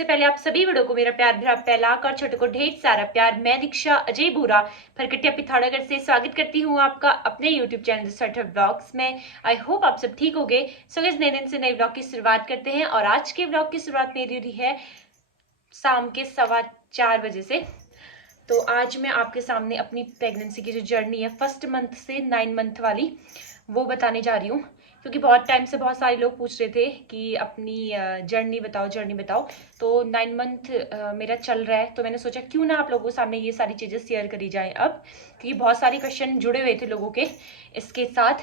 उससे पहले आप सभी वीडियो को मेरा प्यार भरा पहला कर छोटे को ढेर सारा प्यार। मैं दीक्षा अजय बोरा फरकटिया पिथौरागढ़ से स्वागत करती हूँ आपका अपने YouTube चैनल सटर ब्लॉग्स में। आई होप आप सब ठीक हो गए। सो इस नए दिन से नए ब्लॉग की शुरुआत करते हैं और आज के ब्लॉग की शुरुआत मेरी रही है शाम के 4:15 बजे से। तो आज मैं आपके सामने अपनी प्रेगनेंसी की जो जर्नी है फर्स्ट मंथ से 9 मंथ वाली वो बताने जा रही हूँ, क्योंकि बहुत टाइम से बहुत सारे लोग पूछ रहे थे कि अपनी जर्नी बताओ। तो 9 मंथ मेरा चल रहा है, तो मैंने सोचा क्यों ना आप लोगों के सामने ये सारी चीज़ें शेयर करी जाएं अब, क्योंकि बहुत सारे क्वेश्चन जुड़े हुए थे लोगों के इसके साथ।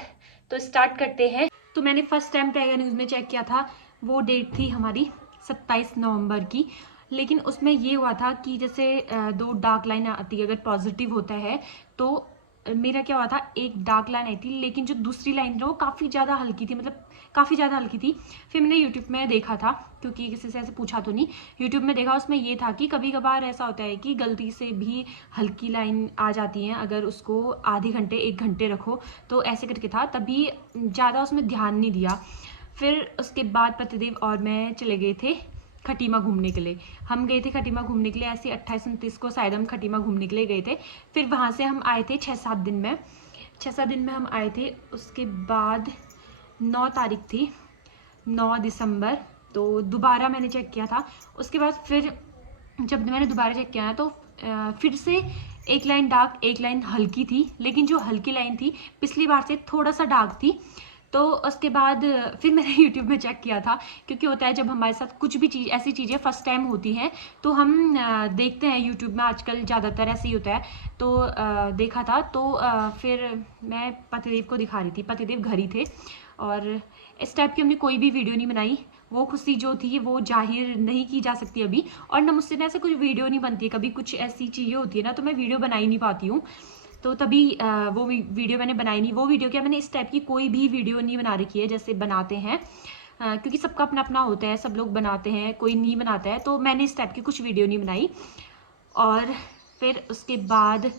तो स्टार्ट करते हैं। तो मैंने फर्स्ट टाइम टाइगर न्यूज़ में चेक किया था, वो डेट थी हमारी 27 नवंबर की। लेकिन उसमें ये हुआ था कि जैसे 2 डार्क लाइन आती है अगर पॉजिटिव होता है, तो मेरा क्या हुआ था, एक डार्क लाइन आई थी, लेकिन जो दूसरी लाइन थी वो काफ़ी ज़्यादा हल्की थी, मतलब काफ़ी ज़्यादा हल्की थी। फिर मैंने यूट्यूब में देखा था, क्योंकि किसी से ऐसे पूछा तो नहीं, यूट्यूब में देखा, उसमें ये था कि कभी कभार ऐसा होता है कि गलती से भी हल्की लाइन आ जाती है, अगर उसको आधे घंटे 1 घंटे रखो, तो ऐसे करके था, तभी ज़्यादा उसमें ध्यान नहीं दिया। फिर उसके बाद पतिदेव और मैं चले गए थे खटीमा घूमने के लिए। हम गए थे खटीमा घूमने के लिए, ऐसे 28-29 को शायद हम खटीमा घूमने के लिए गए थे। फिर वहाँ से हम आए थे 6-7 दिन में, 6-7 दिन में हम आए थे। उसके बाद 9 तारीख थी, 9 दिसंबर, तो दोबारा मैंने चेक किया था। उसके बाद फिर जब मैंने दोबारा चेक किया ना, तो फिर से एक लाइन डार्क एक लाइन हल्की थी, लेकिन जो हल्की लाइन थी पिछली बार से थोड़ा सा डार्क थी। तो उसके बाद फिर मैंने यूट्यूब में चेक किया था, क्योंकि होता है जब हमारे साथ कुछ भी चीज़ ऐसी चीज़ें फर्स्ट टाइम होती हैं, तो हम देखते हैं यूट्यूब में, आजकल ज़्यादातर ऐसे ही होता है। तो देखा था, तो फिर मैं पतिदेव को दिखा रही थी, पतिदेव घर ही थे, और इस टाइप की हमने कोई भी वीडियो नहीं बनाई। वो खुशी जो थी वो जाहिर नहीं की जा सकती अभी, और ना मुझसे ना ऐसे कुछ वीडियो नहीं बनती है, कभी कुछ ऐसी चीज़ें होती है ना, तो मैं वीडियो बना ही नहीं पाती हूँ। तो तभी वो वीडियो मैंने बनाई नहीं। वो वीडियो क्या, मैंने इस टाइप की कोई भी वीडियो नहीं बना रखी है जैसे बनाते हैं, क्योंकि सबका अपना अपना होता है, सब लोग बनाते हैं, कोई नहीं बनाता है, तो मैंने इस टाइप की कुछ वीडियो नहीं बनाई। और फिर उसके बाद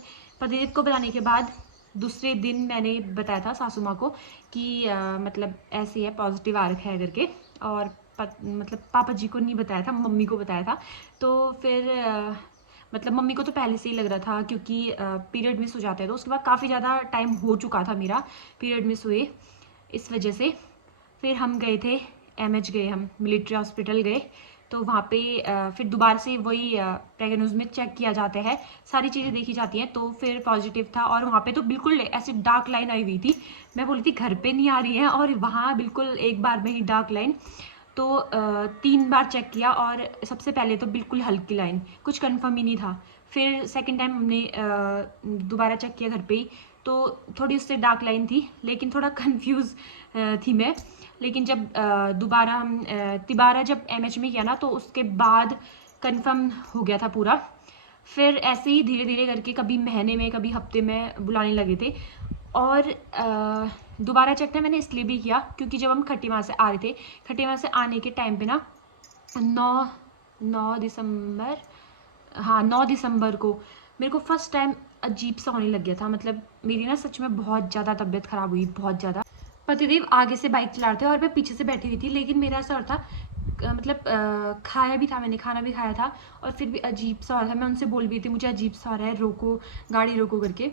पतिदेव को बताने के बाद दूसरे दिन मैंने बताया था सासू माँ को कि मतलब ऐसे है, पॉजिटिव आ रखा है करके, और मतलब पापा जी को नहीं बताया था, मम्मी को बताया था। तो फिर मतलब मम्मी को तो पहले से ही लग रहा था, क्योंकि पीरियड मिस हो जाता है, तो उसके बाद काफ़ी ज़्यादा टाइम हो चुका था मेरा पीरियड मिस हुए, इस वजह से। फिर हम गए थे MH गए, हम मिलिट्री हॉस्पिटल गए, तो वहाँ पे फिर दोबारा से वही प्रेगनेंसी में चेक किया जाता है, सारी चीज़ें देखी जाती हैं। तो फिर पॉजिटिव था, और वहाँ पे तो बिल्कुल ऐसी डार्क लाइन आई हुई थी, मैं बोली थी घर पे नहीं आ रही है, और वहाँ बिल्कुल एक बार में ही डार्क लाइन। तो 3 बार चेक किया, और सबसे पहले तो बिल्कुल हल्की लाइन, कुछ कंफर्म ही नहीं था। फिर सेकंड टाइम हमने दोबारा चेक किया घर पे ही, तो थोड़ी उससे डार्क लाइन थी, लेकिन थोड़ा कंफ्यूज थी मैं। लेकिन जब दोबारा हम तिबारा जब MH में किया ना, तो उसके बाद कंफर्म हो गया था पूरा। फिर ऐसे ही धीरे धीरे करके कभी महीने में कभी हफ्ते में बुलाने लगे थे। और दोबारा चेक ना मैंने इसलिए भी किया, क्योंकि जब हम खटीमा से आ रहे थे, खटीमा से आने के टाइम पे ना 9 दिसंबर, हाँ 9 दिसंबर को मेरे को फर्स्ट टाइम अजीब सा होने लग गया था। मतलब मेरी ना सच में बहुत ज़्यादा तबीयत ख़राब हुई, बहुत ज़्यादा। पतिदेव आगे से बाइक चला रहे थे और मैं पीछे से बैठी हुई थी, लेकिन मेरा ऐसा हो रहा था, मतलब खाया भी था मैंने, खाना भी खाया था, और फिर भी अजीब सा हो रहा था। मैं उनसे बोल भी थी मुझे अजीब सा हो रहा है, रोको, गाड़ी रोको करके,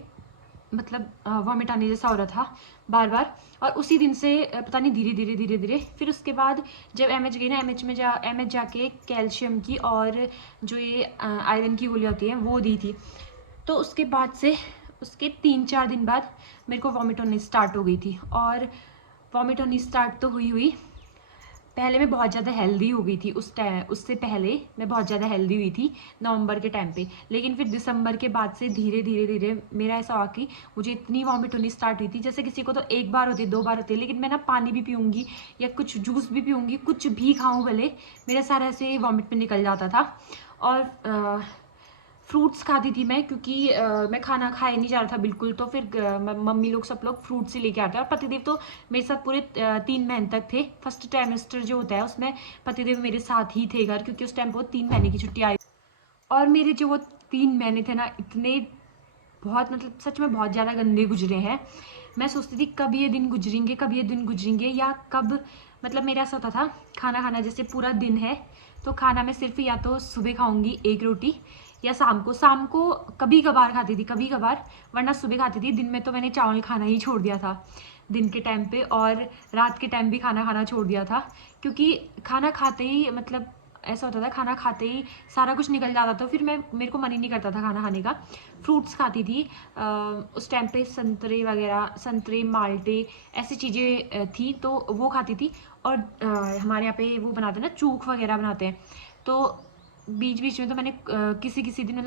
मतलब वॉमिट आने जैसा हो रहा था बार बार। और उसी दिन से पता नहीं धीरे धीरे फिर उसके बाद जब MH गई ना, MH जाके कैल्शियम की और जो ये आयरन की गोली होती है वो दी थी। तो उसके बाद से उसके 3-4 दिन बाद मेरे को वॉमिट होनी स्टार्ट हो गई थी, और वॉमिट होनी स्टार्ट तो हुई। पहले मैं बहुत ज़्यादा हेल्दी हो गई थी, उस टाइम उससे पहले मैं बहुत ज़्यादा हेल्दी हुई थी नवंबर के टाइम पे। लेकिन फिर दिसंबर के बाद से धीरे धीरे मेरा ऐसा हुआ कि मुझे इतनी वॉमिट होनी स्टार्ट हुई थी, जैसे किसी को तो 1 बार होती है, 2 बार होती है, लेकिन मैं ना पानी भी पीऊँगी या कुछ जूस भी पीऊँगी, कुछ भी खाऊँ भले, मेरा सारा ऐसे वॉमिट में निकल जाता था। और फ्रूट्स खाती थी मैं, क्योंकि मैं खाना खाया नहीं जा रहा था बिल्कुल। तो फिर मम्मी लोग सब लोग फ्रूट्स ही लेके आते हैं, और पतिदेव तो मेरे साथ पूरे 3 महीने तक थे। फर्स्ट ट्राइमेस्टर जो होता है उसमें पतिदेव मेरे साथ ही थे घर, क्योंकि उस टाइम पर 3 महीने की छुट्टी आई। और मेरे जो वो 3 महीने थे ना, इतने बहुत मतलब सच में बहुत ज़्यादा गंदे गुजरे हैं। मैं सोचती थी कब ये दिन गुजरेंगे, कब ये दिन गुजरेंगे, या कब, मतलब मेरा ऐसा होता था खाना खाना, जैसे पूरा दिन है तो खाना मैं सिर्फ या तो सुबह खाऊंगी एक रोटी, या शाम को कभी कभार खाती थी, कभी कभार, वरना सुबह खाती थी। दिन में तो मैंने चावल खाना ही छोड़ दिया था दिन के टाइम पे, और रात के टाइम भी खाना खाना छोड़ दिया था, क्योंकि खाना खाते ही मतलब ऐसा होता था, खाना खाते ही सारा कुछ निकल जाता था, फिर मेरे को मन ही नहीं करता था खाना खाने का। फ्रूट्स खाती थी उस टाइम पे, संतरे वगैरह, संतरे, माल्टे, ऐसी चीज़ें थी तो वो खाती थी। और हमारे यहाँ पे वो बनाते हैं ना, चूख वगैरह बनाते हैं, तो बीच बीच में तो मैंने किसी दिन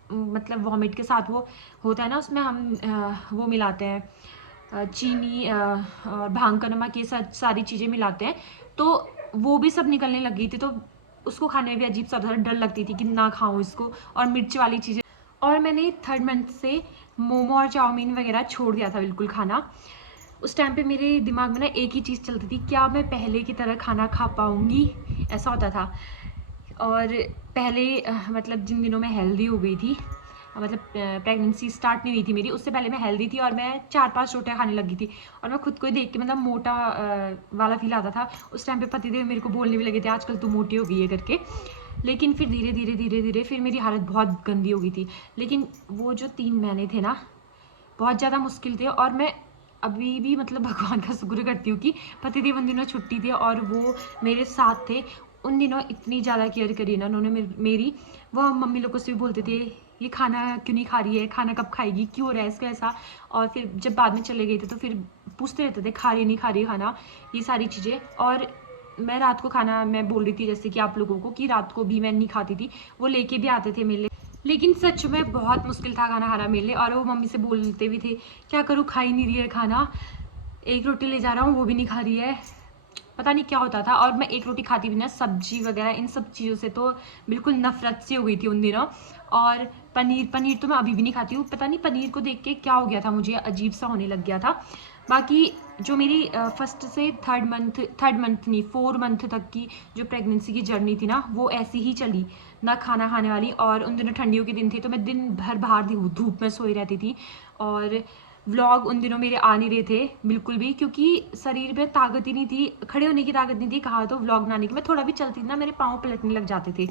मतलब वॉमिट के साथ वो होता है ना, उसमें हम वो मिलाते हैं चीनी और भांग का नमक, ये सारी चीज़ें मिलाते हैं, तो वो भी सब निकलने लग गई थी। तो उसको खाने में भी अजीब सा डर लगती थी कि ना खाऊं इसको, और मिर्च वाली चीज़ें। और मैंने 3rd मंथ से मोमो और चाउमीन वगैरह छोड़ दिया था बिल्कुल खाना। उस टाइम पे मेरे दिमाग में ना एक ही चीज़ चलती थी, क्या मैं पहले की तरह खाना खा पाऊँगी, ऐसा होता था। और पहले मतलब जिन दिनों मैं हेल्दी हो गई थी, मतलब प्रेगनेंसी स्टार्ट नहीं हुई थी मेरी, उससे पहले मैं हेल्दी थी और मैं 4-5 रोटियां खाने लगी थी, और मैं खुद को ही देख के मतलब मोटा वाला फील आता था। उस टाइम पे पतिदेव मेरे को बोलने भी लगे थे, आजकल तू मोटी हो गई है करके। लेकिन फिर धीरे धीरे फिर मेरी हालत बहुत गंदी हो गई थी। लेकिन वो जो 3 महीने थे ना, बहुत ज़्यादा मुश्किल थे, और मैं अभी भी मतलब भगवान का शुक्र करती हूँ कि पतिदेव उन दिनों छुट्टी थी और वो मेरे साथ थे। उन दिनों इतनी ज़्यादा केयर करी ना उन्होंने मेरी। वो हम मम्मी लोगों से भी बोलते थे, ये खाना क्यों नहीं खा रही है, खाना कब खाएगी, क्यों हो रहा है इसका ऐसा। और फिर जब बाद में चले गए थे तो फिर पूछते रहते थे, खा रही नहीं खा रही खाना, ये सारी चीज़ें। और मैं रात को खाना, मैं बोल रही थी जैसे कि आप लोगों को, कि रात को भी मैं नहीं खाती थी, वो लेके भी आते थे मेरे लिए। लेकिन सच में बहुत मुश्किल था खाना खाना मेरे लिए, और वो मम्मी से बोलते भी थे, क्या करूँ, खा ही नहीं रही है खाना, एक रोटी ले जा रहा हूँ वो भी नहीं खा रही है, पता नहीं क्या होता था। और मैं एक रोटी खाती भी ना, सब्जी वगैरह इन सब चीज़ों से तो बिल्कुल नफरत सी हो गई थी उन दिनों। और पनीर तो मैं अभी भी नहीं खाती हूँ, पता नहीं पनीर को देख के क्या हो गया था, मुझे अजीब सा होने लग गया था। बाकी जो मेरी फर्स्ट से 3rd मंथ नहीं, 4 मंथ तक की जो प्रेगनेंसी की जर्नी थी ना, वो ऐसी ही चली, ना खाना खाने वाली। और उन दिनों ठंडियों के दिन थे तो मैं दिन भर बाहर धूप में सोई रहती थी, और व्लॉग उन दिनों मेरे आ नहीं रहे थे बिल्कुल भी, क्योंकि शरीर में ताकत ही नहीं थी, खड़े होने की ताकत नहीं थी, कहा तो व्लॉग बनाने की। मैं थोड़ा भी चलती थी ना, मेरे पाँव पलटने लग जाते थे।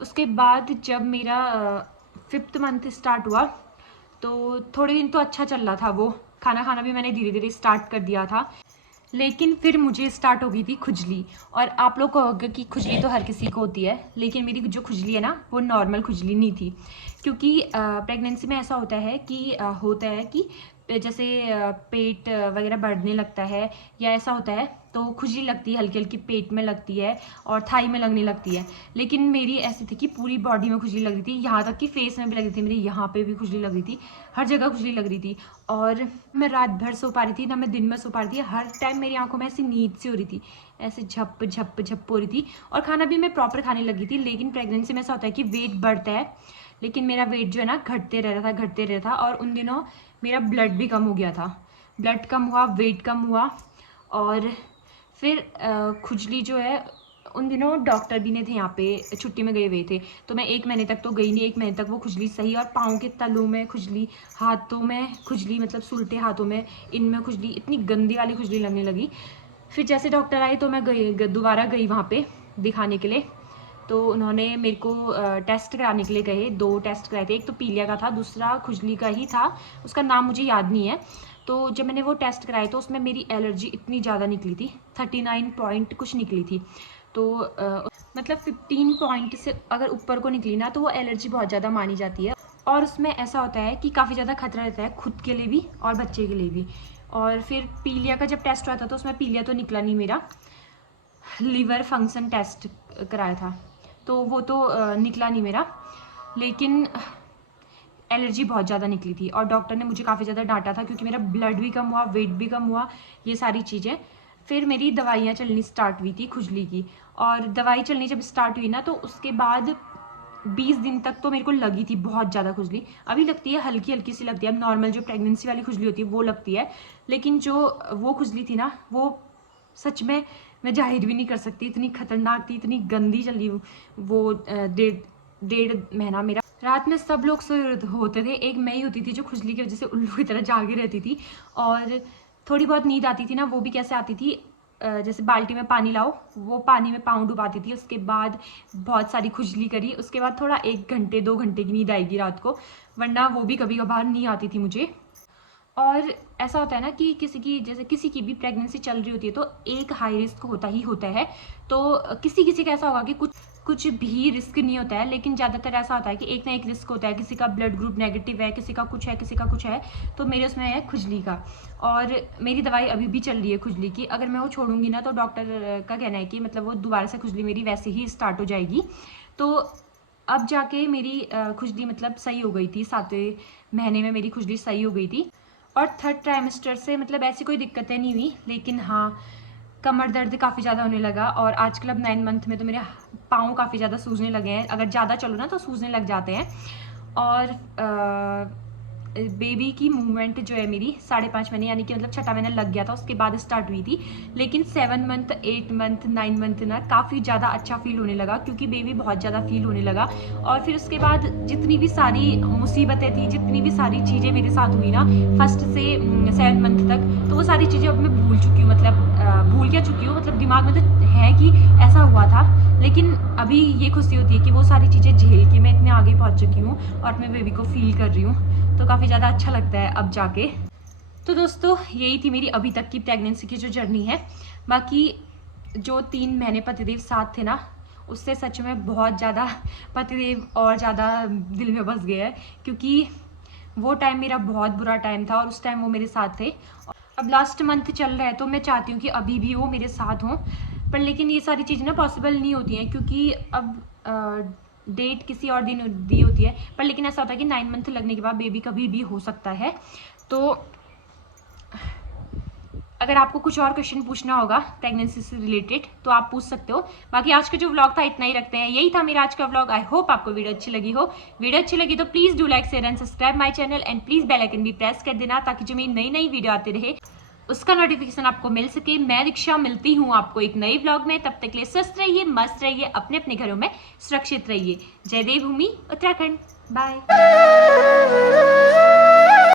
उसके बाद जब मेरा 5th मंथ स्टार्ट हुआ तो थोड़े दिन तो अच्छा चल रहा था, वो खाना खाना भी मैंने धीरे धीरे स्टार्ट कर दिया था। लेकिन फिर मुझे स्टार्ट हो गई थी खुजली। और आप लोग कहोगे कि खुजली तो हर किसी को होती है, लेकिन मेरी जो खुजली है ना, वो नॉर्मल खुजली नहीं थी। क्योंकि प्रेगनेंसी में ऐसा होता है कि जैसे पेट वगैरह बढ़ने लगता है, या ऐसा होता है तो खुजली लगती है, हल्की हल्की पेट में लगती है और थाई में लगने लगती है। लेकिन मेरी ऐसी थी कि पूरी बॉडी में खुजली लग रही थी, यहाँ तक कि फेस में भी लग रही थी, मेरी यहाँ पे भी खुजली लग रही थी, हर जगह खुजली लग रही थी। और मैं रात भर सो पा रही थी ना, मैं दिन में सो पा रही थी, हर टाइम मेरी आंखों में ऐसी नींद सी हो रही थी, ऐसे झप झप झप हो रही थी। और खाना भी मैं प्रॉपर खाने लगी थी। लेकिन प्रेगनेंसी में ऐसा होता है कि वेट बढ़ता है, लेकिन मेरा वेट जो है ना घटते रह रहा था। और उन दिनों मेरा ब्लड भी कम हो गया था, ब्लड कम हुआ, वेट कम हुआ। और फिर खुजली जो है, उन दिनों डॉक्टर भी ने थे यहाँ पे, छुट्टी में गए हुए थे, तो मैं 1 महीने तक तो गई नहीं, 1 महीने तक वो खुजली सही। और पाँव के तलों में खुजली, हाथों में खुजली, मतलब सुलटे हाथों में, इनमें खुजली, इतनी गंदी वाली खुजली लगने लगी। फिर जैसे डॉक्टर आए तो मैं दोबारा गई वहाँ पे दिखाने के लिए। तो उन्होंने मेरे को टेस्ट कराने के लिए कहे, 2 टेस्ट कराए थे, एक तो पीलिया का था, दूसरा खुजली का ही था, उसका नाम मुझे याद नहीं है। तो जब मैंने वो टेस्ट कराए तो उसमें मेरी एलर्जी इतनी ज़्यादा निकली थी, 39 पॉइंट कुछ निकली थी। तो मतलब 15 पॉइंट से अगर ऊपर को निकली ना, तो वो एलर्जी बहुत ज़्यादा मानी जाती है। और उसमें ऐसा होता है कि काफ़ी ज़्यादा खतरा रहता है खुद के लिए भी और बच्चे के लिए भी। और फिर पीलिया का जब टेस्ट हुआ था तो उसमें पीलिया तो निकला नहीं मेरा, लीवर फंक्शन टेस्ट कराया था तो वो तो निकला नहीं मेरा, लेकिन एलर्जी बहुत ज़्यादा निकली थी। और डॉक्टर ने मुझे काफ़ी ज़्यादा डांटा था, क्योंकि मेरा ब्लड भी कम हुआ, वेट भी कम हुआ, ये सारी चीज़ें। फिर मेरी दवाइयाँ चलनी स्टार्ट हुई थी खुजली की, और दवाई चलनी जब स्टार्ट हुई ना, तो उसके बाद 20 दिन तक तो मेरे को लगी थी बहुत ज़्यादा खुजली। अभी लगती है, हल्की हल्की सी लगती है, अब नॉर्मल जो प्रेगनेंसी वाली खुजली होती है वो लगती है। लेकिन जो वो खुजली थी ना, वो सच में मैं जाहिर भी नहीं कर सकती, इतनी खतरनाक थी, इतनी गंदी चली वो 1.5 महीना मेरा। रात में सब लोग सोए होते थे, एक मैं ही होती थी जो खुजली की वजह से उल्लू की तरह जागी रहती थी। और थोड़ी बहुत नींद आती थी ना, वो भी कैसे आती थी, जैसे बाल्टी में पानी लाओ, वो पानी में पाँव डुबाती थी, उसके बाद बहुत सारी खुजली करी, उसके बाद थोड़ा 1 घंटे 2 घंटे की नींद आएगी रात को, वरना वो भी कभी कभार नहीं आती थी मुझे। और ऐसा होता है ना कि किसी की भी प्रेगनेंसी चल रही होती है तो एक हाई रिस्क होता ही होता है। तो किसी का ऐसा होगा कि कुछ भी रिस्क नहीं होता है, लेकिन ज़्यादातर ऐसा होता है कि एक ना एक रिस्क होता है। किसी का ब्लड ग्रुप नेगेटिव है, किसी का कुछ है, किसी का कुछ है। तो मेरे उसमें है खुजली का, और मेरी दवाई अभी भी चल रही है खुजली की। अगर मैं वो छोड़ूंगी ना तो डॉक्टर का कहना है कि मतलब वो दोबारा से खुजली मेरी वैसे ही स्टार्ट हो जाएगी। तो अब जाके मेरी खुजली मतलब सही हो गई थी, 7वें महीने में मेरी खुजली सही हो गई थी। और 3rd ट्राइमेस्टर से मतलब ऐसी कोई दिक्कतें नहीं हुई, लेकिन हाँ कमर दर्द काफ़ी ज़्यादा होने लगा। और आजकल अब 9 मंथ में तो मेरे पाँव काफ़ी ज़्यादा सूजने लगे हैं, अगर ज़्यादा चलो ना तो सूजने लग जाते हैं। और बेबी की मूवमेंट जो है मेरी 5.5 महीने यानी कि मतलब 6ठा महीना लग गया था, उसके बाद स्टार्ट हुई थी। लेकिन 7 मंथ 8 मंथ 9 मंथ ना काफ़ी ज़्यादा अच्छा फील होने लगा, क्योंकि बेबी बहुत ज़्यादा फील होने लगा। और फिर उसके बाद जितनी भी सारी मुसीबतें थी, जितनी भी सारी चीज़ें मेरे साथ हुई ना 1st से 7 मंथ तक, तो वो सारी चीज़ें अब मैं भूल चुकी हूँ। मतलब भूल क्या चुकी हूँ, मतलब दिमाग में तो है कि ऐसा हुआ था, लेकिन अभी ये खुशी होती है कि वो सारी चीज़ें झेल के मैं इतने आगे पहुँच चुकी हूँ और अपने बेबी को फील कर रही हूँ। तो काफ़ी ज़्यादा अच्छा लगता है अब जाके। तो दोस्तों यही थी मेरी अभी तक की प्रेगनेंसी की जो जर्नी है। बाकी जो 3 महीने पतिदेव साथ थे ना, उससे सच में बहुत ज़्यादा पतिदेव और ज़्यादा दिल में बस गया है, क्योंकि वो टाइम मेरा बहुत बुरा टाइम था और उस टाइम वो मेरे साथ थे। अब लास्ट मंथ चल रहा है तो मैं चाहती हूँ कि अभी भी वो मेरे साथ हों, पर लेकिन ये सारी चीज़ें ना पॉसिबल नहीं होती हैं, क्योंकि अब डेट किसी और दिन दी होती है। पर लेकिन ऐसा होता है कि 9 मंथ लगने के बाद बेबी कभी भी हो सकता है। तो अगर आपको कुछ और क्वेश्चन पूछना होगा प्रेगनेंसी से रिलेटेड तो आप पूछ सकते हो। बाकी आज का जो व्लॉग था इतना ही रखते हैं, यही था मेरा आज का व्लॉग। आई होप आपको वीडियो अच्छी लगी हो। वीडियो अच्छी लगी तो please do like share and subscribe my channel, and please bell icon भी प्रेस कर देना, ताकि जो मेरी नई वीडियो आती रहे उसका नोटिफिकेशन आपको मिल सके। मैं दीक्षा मिलती हूँ आपको एक नई व्लॉग में, तब तक के लिए स्वस्थ रहिए, मस्त रहिए, अपने अपने घरों में सुरक्षित रहिए। जय देवभूमि उत्तराखंड। बाय।